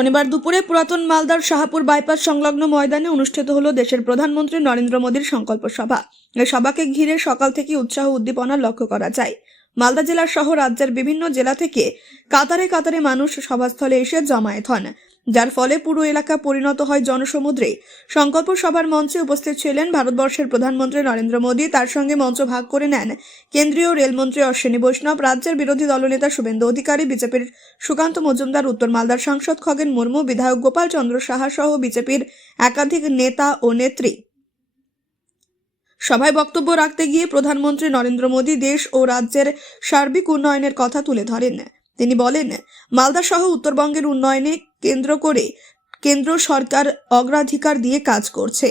শনিবার দুপুরে পুরাতন মালদার শাহপুর বাইপাস সংলগ্ন ময়দানে অনুষ্ঠিত হলো দেশের প্রধানমন্ত্রী নরেন্দ্র মোদীর সংকল্প সভা। এই সভাকে ঘিরে সকাল থেকে উৎসাহ উদ্দীপনা লক্ষ্য করা যায়। মালদা জেলা সহ রাজ্যের বিভিন্ন জেলা থেকে কাতারে কাতারে মানুষ সভাস্থলে এসে জমায়েত হন, যার ফলে পুরো এলাকা পরিণত হয় জনসমুদ্রে। সংকল্প সভার মঞ্চে উপস্থিত ছিলেন ভারতবর্ষের প্রধানমন্ত্রী নরেন্দ্র মোদী। তার সঙ্গে মঞ্চ ভাগ করে নেন কেন্দ্রীয় রেলমন্ত্রী অশ্বিনী বৈষ্ণব, রাজ্যের বিরোধী দলনেতা শুভেন্দু অধিকারী, বিজেপির সুকান্ত মজুমদার, উত্তর মালদার সাংসদ খগেন মুর্মু, বিধায়ক গোপাল চন্দ্র সাহা সহ বিজেপির একাধিক নেতা ও নেত্রী। সভায় বক্তব্য রাখতে গিয়ে প্রধানমন্ত্রী নরেন্দ্র মোদী দেশ ও রাজ্যের সার্বিক উন্নয়নের কথা তুলে ধরেন। তিনি বলেন, মালদা সহ উত্তরবঙ্গের উন্নয়নে কেন্দ্র সরকার অগ্রাধিকার দিয়ে কাজ করছে।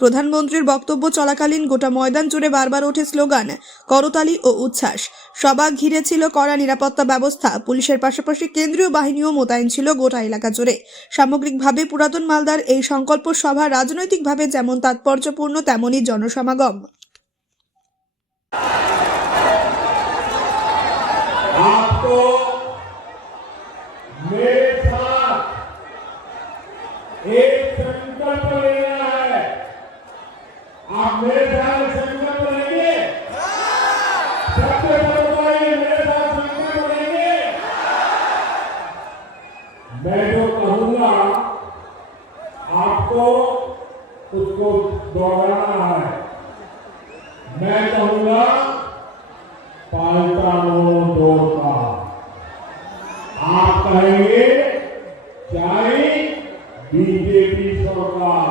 প্রধানমন্ত্রীর বক্তব্য চলাকালীন গোটা ময়দান জুড়ে বারবার ওঠে স্লোগান, করতালি ও উচ্ছ্বাস। সভা ঘিরে ছিল কড়া নিরাপত্তা ব্যবস্থা। পুলিশের পাশাপাশি কেন্দ্রীয় বাহিনীও মোতায়েন ছিল গোটা এলাকা জুড়ে। সামগ্রিকভাবে পুরাতন মালদার এই সংকল্প সভা রাজনৈতিকভাবে যেমন তাৎপর্যপূর্ণ, তেমনই জনসমাগম। आप मेरे साथ संकल्प लेंगे? सबसे बड़ा ये मेरे साथ संकल्प लेंगे? मैं जो कहूंगा आपको उसको दोहराना है। मैं कहूंगा पालता लो दौड़ता, आप कहेंगे चाहे बीजेपी सरकार।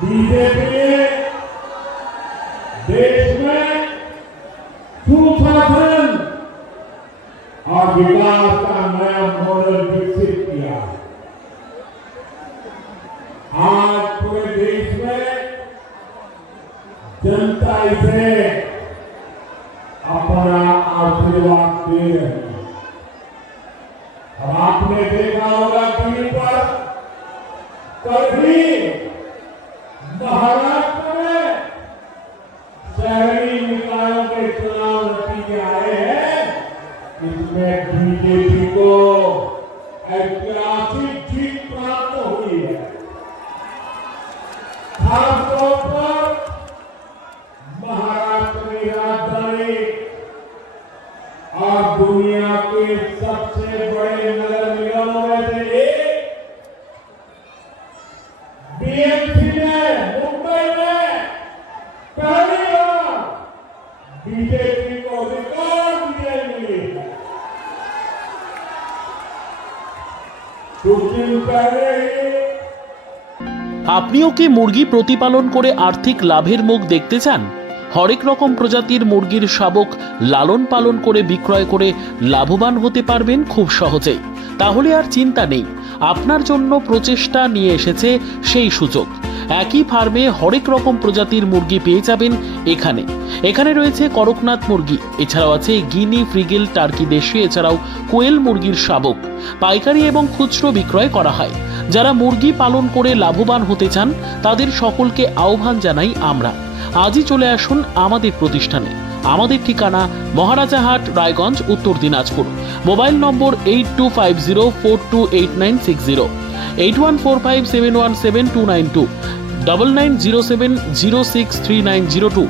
बीजेपी ने देश में सुशासन और विकास का नया मॉडल विकसित किया। आज पूरे देश में जनता इसे अपना आशीर्वाद दे रही है। और आपने देखा होगा टीवी पर कभी महाराष्ट्र में शहरी निकायों के चुनाव नतीजे आए हैं, इसमें बीजेपी को ऐतिहासिक जीत प्राप्त हुई है। खासतौर पर महाराष्ट्र की राजधानी और दुनिया के सबसे बड़े नगर निगमों में से एक बीएमसी ने मुंबई में पहली बार बीजेपी को रिकॉर्ड विजय मिली है। कुछ दिन पहले আপনিও কি মুরগি প্রতিপালন করে আর্থিক লাভের মুখ দেখতে চান? হরেক রকম প্রজাতির মুরগির শাবক লালন পালন করে বিক্রয় করে লাভবান হতে পারবেন খুব সহজেই। তাহলে আর চিন্তা নেই, আপনার জন্য প্রচেষ্টা নিয়ে এসেছে সেই সুযোগ। একই ফার্মে হরেক রকম প্রজাতির মুরগি পেয়ে যাবেন এখানে রয়েছে করকনাথ মুরগি, এছাড়াও আছে গিনি, ফ্রিগেল, টার্কি দেশি, এছাড়াও কোয়েল মুরগির শাবক। পাইকারি এবং খুচরো বিক্রয় করা হয়। যারা মুরগি পালন করে লাভবান হতে চান তাদের সকলকে আহ্বান জানাই আমরা। আজই চলে আসুন আমাদের প্রতিষ্ঠানে। আমাদের ঠিকানা মহারাজাহাট, রায়গঞ্জ, উত্তর দিনাজপুর। মোবাইল নম্বর 8250428960, 8145717292, 9907063902।